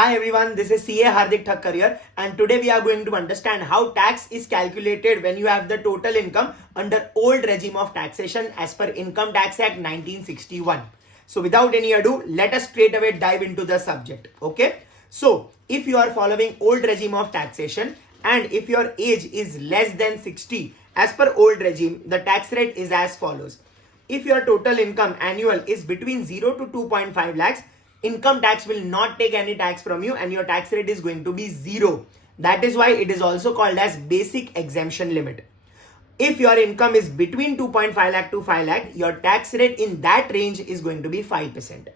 Hi everyone, this is CA Hardik Thakkar here, and today we are going to understand how tax is calculated when you have the total income under old regime of taxation as per Income Tax Act 1961. So without any ado, let us straight away dive into the subject. Okay. So if you are following old regime of taxation and if your age is less than 60 as per old regime, the tax rate is as follows. If your total income annual is between 0 to 2.5 lakhs, income tax will not take any tax from you and your tax rate is going to be 0. That is why it is also called as basic exemption limit. If your income is between 2.5 lakh to 5 lakh, your tax rate in that range is going to be 5%.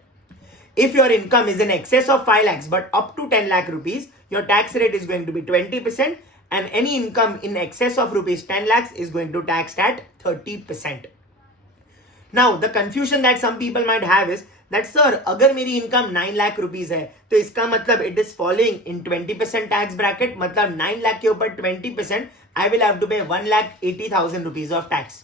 If your income is in excess of 5 lakhs but up to 10 lakh rupees, your tax rate is going to be 20%, and any income in excess of rupees 10 lakhs is going to tax at 30%. Now the confusion that some people might have is that sir, अगर मेरी income 9 lakh rupees है तो इसका मतलब it is falling in 20% tax bracket, मतलब 9 lakh के ऊपर 20% I will have to pay 1,80,000 rupees of tax.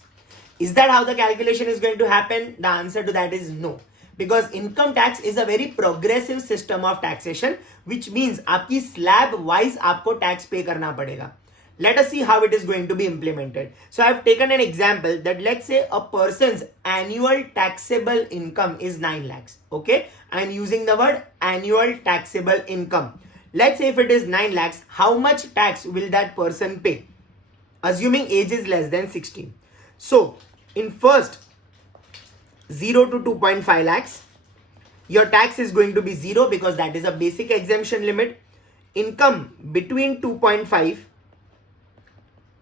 Is that how the calculation is going to happen? The answer to that is no. Because income tax is a very progressive system of taxation, which means आपकी slab wise आपको tax pay करना पड़ेगा. Let us see how it is going to be implemented. So I have taken an example that let's say a person's annual taxable income is 9 lakhs. Okay. I am using the word annual taxable income. Let's say if it is 9 lakhs, how much tax will that person pay? Assuming age is less than 16. So in first 0 to 2.5 lakhs, your tax is going to be 0 because that is a basic exemption limit. Income between 2.5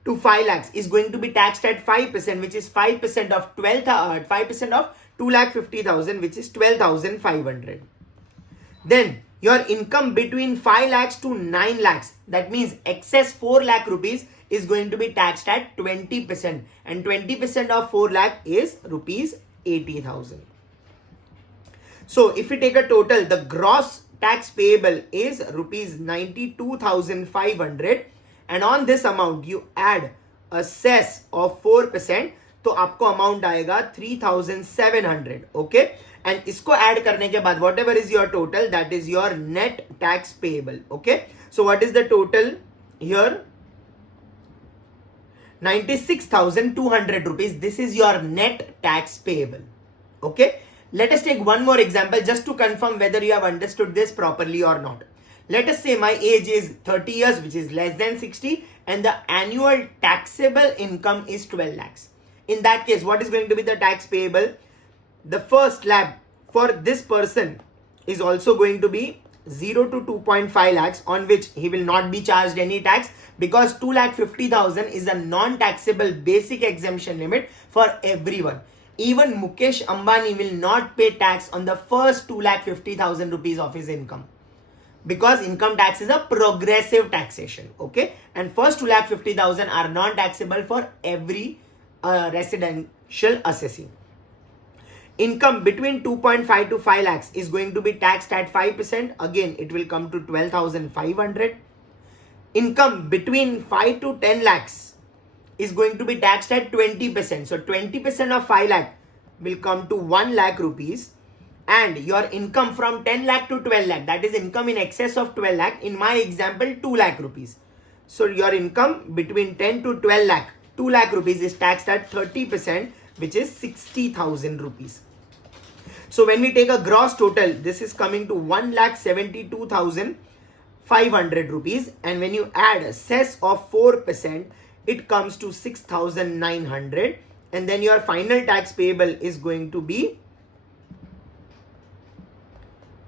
to 5 lakhs is going to be taxed at 5%, which is 5% of 5% of 2,50,000, which is 12,500. Then your income between 5 lakhs to 9 lakhs, that means excess 4 lakh rupees is going to be taxed at 20%, and 20% of 4 lakh is rupees 80,000. So if we take a total, the gross tax payable is rupees 92,500. And on this amount you add a cess of 4%, तो आपको amount आएगा 3,700. Okay, and इसको add करने के बाद whatever is your total, that is your net tax payable. Okay, so what is the total here? 96,200 rupees. This is your net tax payable. Okay, let us take one more example just to confirm whether you have understood this properly or not. Let us say my age is 30 years, which is less than 60, and the annual taxable income is 12 lakhs. In that case, what is going to be the tax payable? The first slab for this person is also going to be 0 to 2.5 lakhs, on which he will not be charged any tax because 2,50,000 is a non-taxable basic exemption limit for everyone. Even Mukesh Ambani will not pay tax on the first 2,50,000 rupees of his income, because income tax is a progressive taxation. Okay, and first 2,50,000 are non-taxable for every residential assessee. Income between 2.5 to 5 lakhs is going to be taxed at 5%. Again, it will come to 12,500. Income between 5 to 10 lakhs is going to be taxed at 20%. So 20% of 5 lakh will come to 1 lakh rupees. And your income from 10 lakh to 12 lakh, that is income in excess of 12 lakh, in my example 2 lakh rupees. So your income between 10 to 12 lakh, 2 lakh rupees is taxed at 30%, which is 60,000 rupees. So when we take a gross total, this is coming to 1,72,500 rupees, and when you add a cess of 4%, it comes to 6,900, and then your final tax payable is going to be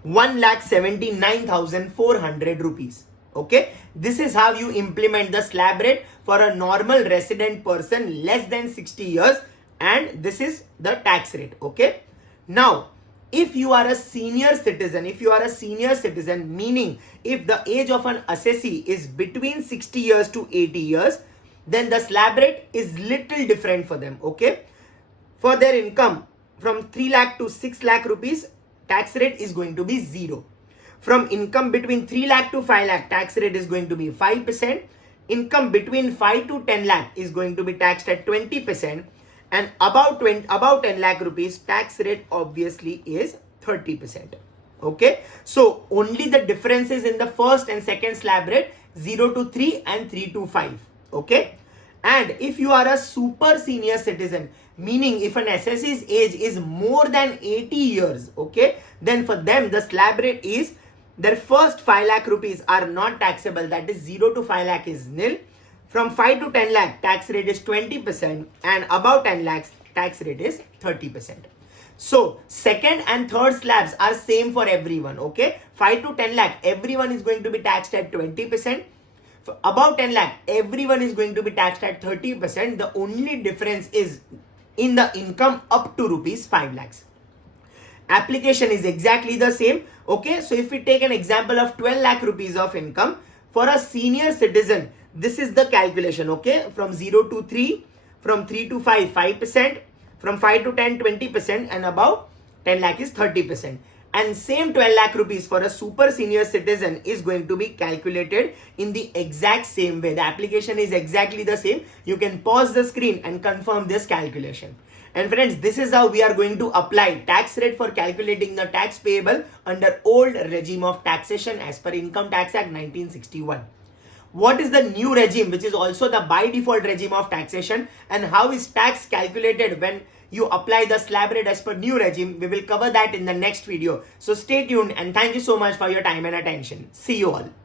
1,79,400 rupees. Okay, this is how you implement the slab rate for a normal resident person less than 60 years, and this is the tax rate. Okay, now if you are a senior citizen, meaning if the age of an assessee is between 60 years to 80 years, then the slab rate is little different for them. Okay, for their income from 3 lakh to 6 lakh rupees, tax rate is going to be 0. From income between 3 lakh to 5 lakh, tax rate is going to be 5%. Income between 5 to 10 lakh is going to be taxed at 20%. And about 10 lakh rupees, tax rate obviously is 30%. Okay, so only the difference is in the first and second slab rate, 0 to 3 and 3 to 5. Okay, and if you are a super senior citizen, meaning if an SSC's age is more than 80 years, okay, then for them the slab rate is their first 5 lakh rupees are not taxable, that is 0 to 5 lakh is nil. From 5 to 10 lakh tax rate is 20% and above 10 lakhs tax rate is 30%. So second and third slabs are same for everyone. Okay, 5 to 10 lakh everyone is going to be taxed at 20%. For above 10 lakh everyone is going to be taxed at 30%. The only difference is in the income up to rupees 5 lakhs. Application is exactly the same. Okay, so if we take an example of 12 lakh rupees of income for a senior citizen, this is the calculation. Okay, from 0 to 3, from 3 to 5 5%, from 5 to 10 20%, and above 10 lakh is 30%. And same 12 lakh rupees for a super senior citizen is going to be calculated in the exact same way. The application is exactly the same. You can pause the screen and confirm this calculation. And friends, this is how we are going to apply tax rate for calculating the tax payable under old regime of taxation as per Income Tax Act 1961. What is the new regime, which is also the by default regime of taxation, and how is tax calculated when you apply the slab rate as per new regime? We will cover that in the next video. So stay tuned and thank you so much for your time and attention. See you all.